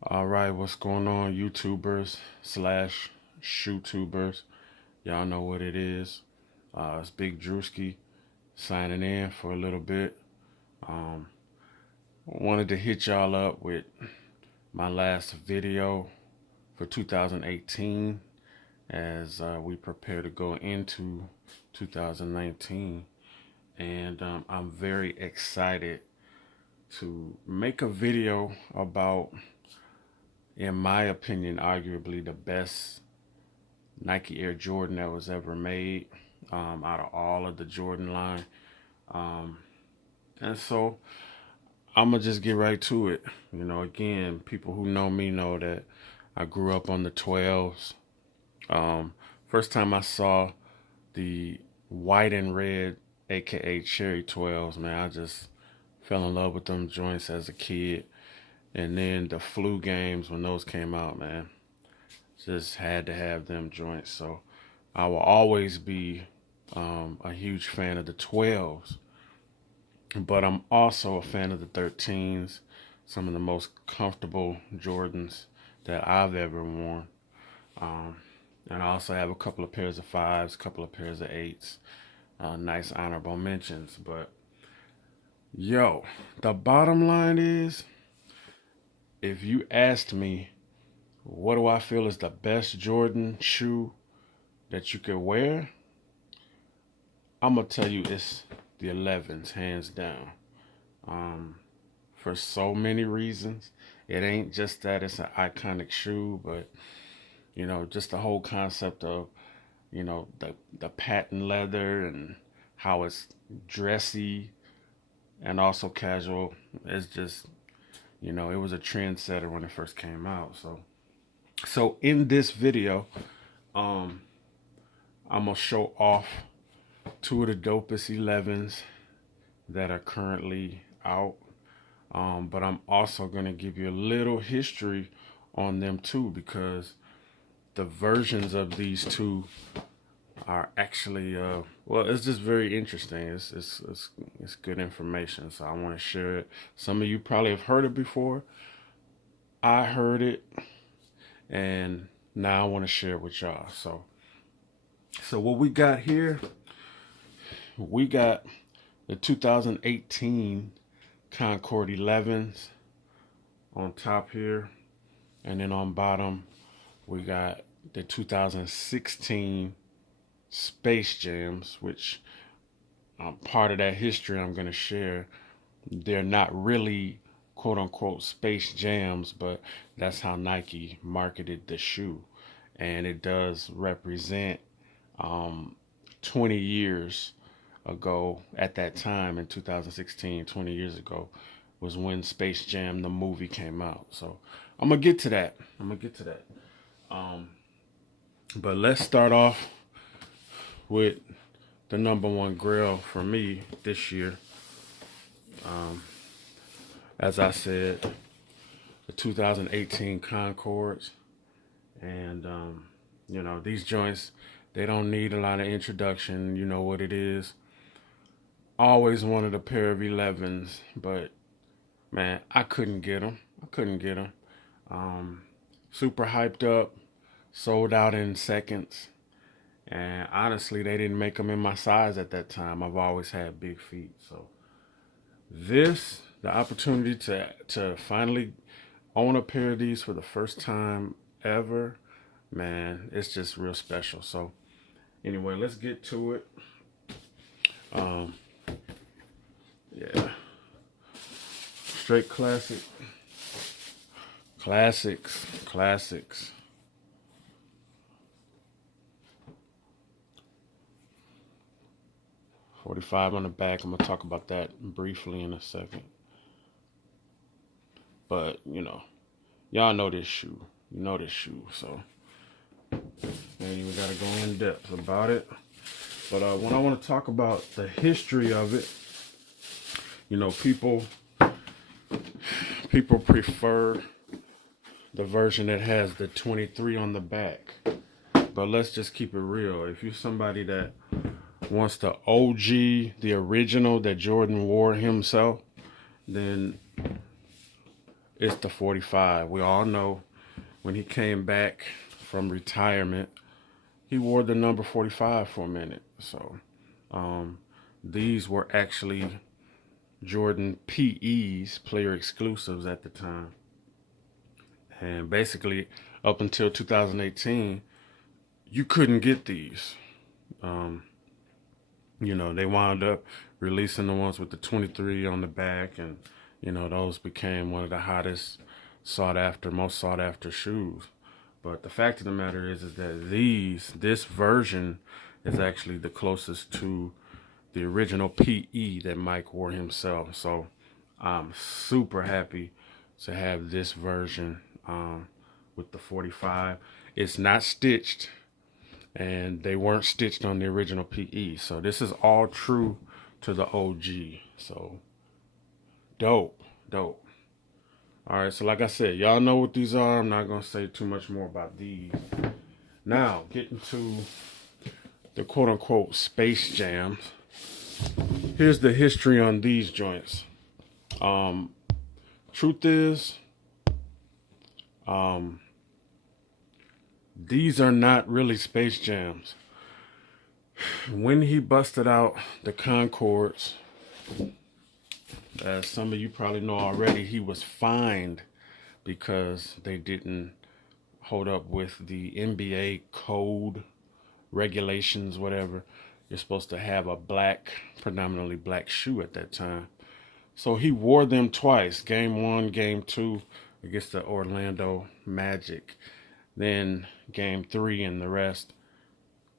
All right, what's going on, YouTubers slash shootubers? Y'all know what it is. It's Big Drewski signing in for a little bit. Um, Wanted to hit y'all up with my last video for 2018 as we prepare to go into 2019. And I'm very excited to make a video about, in my opinion, arguably the best Nike Air Jordan that was ever made out of all of the Jordan line. Um, and so I'm going to just get right to it. Again, people who know me know that I grew up on the 12s. First time I saw the white and red, aka Cherry 12s, man, I just fell in love with them joints as a kid. And then the flu games, when those came out, man, just had to have them joints. So I will always be a huge fan of the 12s, but I'm also a fan of the 13s, some of the most comfortable Jordans that I've ever worn. Um, and I also have a couple of pairs of fives, a couple of pairs of eights, nice honorable mentions. But yo, the bottom line is, if you asked me, what do I feel is the best Jordan shoe that you could wear? I'm gonna tell you it's the 11s, hands down. Um, for so many reasons. It ain't just that it's an iconic shoe, but just the whole concept of the patent leather and how it's dressy and also casual. It's just it was a trendsetter when it first came out. So in this video, um, I'm gonna show off two of the dopest 11s that are currently out. But I'm also going to give you a little history on them too, because the versions of these two are actually, well, it's just very interesting. It's good information, so I want to share it. Some of you probably have heard it before. I heard it, and now I want to share it with y'all. So what we got here, we got the 2018 Concord 11s on top here, and then on bottom we got the 2016 Space Jams, which part of that history I'm going to share. They're not really quote unquote Space Jams, but that's how Nike marketed the shoe, and it does represent 20 years ago. At that time in 2016, 20 years ago was when Space Jam the movie came out. So I'm gonna get to that. But let's start off with the number one grail for me this year. As I said, the 2018 Concords. And these joints, they don't need a lot of introduction. You know what it is. Always wanted a pair of 11s, but man, I couldn't get them. Super hyped up, sold out in seconds. And honestly, they didn't make them in my size at that time. I've always had big feet. So the opportunity to finally own a pair of these for the first time ever, man, it's just real special. So anyway, let's get to it. Yeah. Straight classics. 45 on the back. I'm gonna talk about that briefly in a second. But y'all know this shoe. So ain't even gotta go in depth about it. But when I want to talk about the history of it, people prefer the version that has the 23 on the back. But let's just keep it real. If you're somebody that wants the OG, the original that Jordan wore himself, then it's the 45. We all know when he came back from retirement, he wore the number 45 for a minute. So these were actually Jordan PEs, player exclusives at the time. And basically, up until 2018, you couldn't get these. They wound up releasing the ones with the 23 on the back, and those became one of the hottest, most sought after shoes. But the fact of the matter is that this version is actually the closest to the original PE that Mike wore himself. So I'm super happy to have this version with the 45. It's not stitched, and they weren't stitched on the original PE. So this is all true to the OG. So dope. All right, so like I said, y'all know what these are. I'm not going to say too much more about these. Now, getting to the quote-unquote Space Jams. Here's the history on these joints. Truth is, these are not really Space Jams. When he busted out the Concords, as some of you probably know already, he was fined because they didn't hold up with the NBA code regulations, whatever. You're supposed to have a predominantly black shoe at that time. So he wore them twice, game 1, game 2 against the Orlando Magic. Then game 3 and the rest,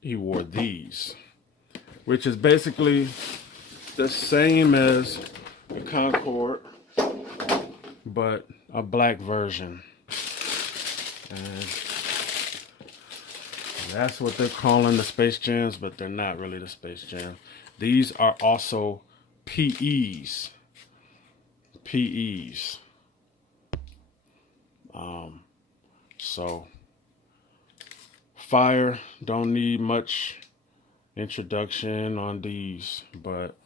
he wore these, which is basically the same as the Concord, but a black version. And that's what they're calling the Space Jams, but they're not really the Space Jams. These are also PEs. So fire, don't need much introduction on these, but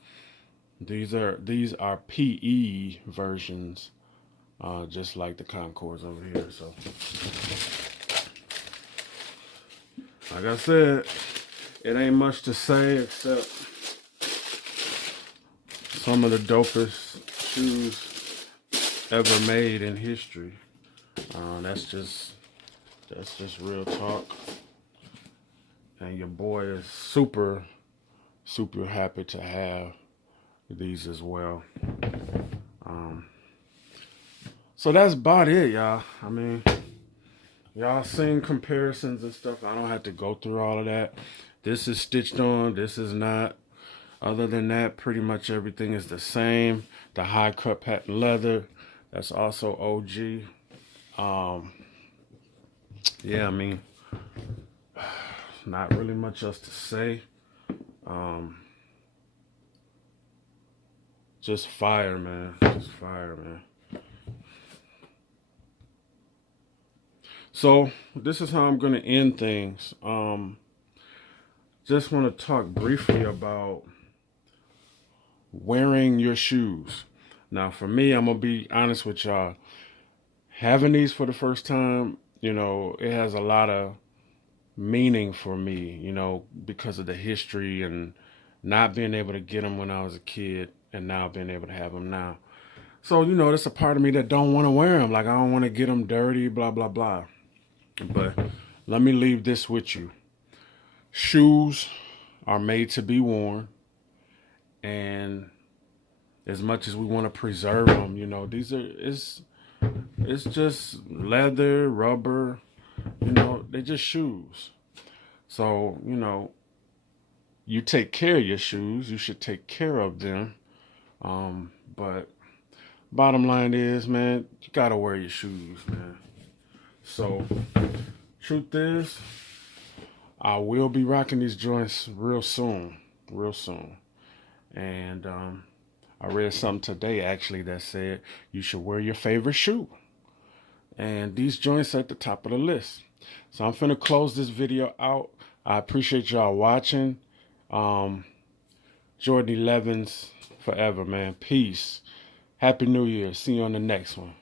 these are PE versions, just like the Concords over here. So like I said, it ain't much to say except some of the dopest shoes ever made in history. That's just real talk. And your boy is super happy to have these as well. So that's about it, y'all. I mean, y'all seen comparisons and stuff. I don't have to go through all of that. This is stitched on, this is not. Other than that, pretty much everything is the same. The high cut patent leather, that's also OG. Yeah, I mean, not really much else to say. Just fire, man. Just fire, man. So this is how I'm gonna end things. Just want to talk briefly about wearing your shoes. Now, for me, I'm gonna be honest with y'all. Having these for the first time, it has a lot of meaning for me, because of the history and not being able to get them when I was a kid and now being able to have them now. So, there's a part of me that don't want to wear them. Like, I don't want to get them dirty, blah, blah, blah. But let me leave this with you. Shoes are made to be worn. And as much as we want to preserve them, it's just leather, rubber, they're just shoes. So, you take care of your shoes. You should take care of them. But bottom line is, man, you got to wear your shoes, man. So, truth is, I will be rocking these joints real soon. And I read something today, actually, that said you should wear your favorite shoe. And these joints at the top of the list. So I'm finna close this video out. I appreciate y'all watching. Jordan 11s forever, man. Peace. Happy New Year. See you on the next one.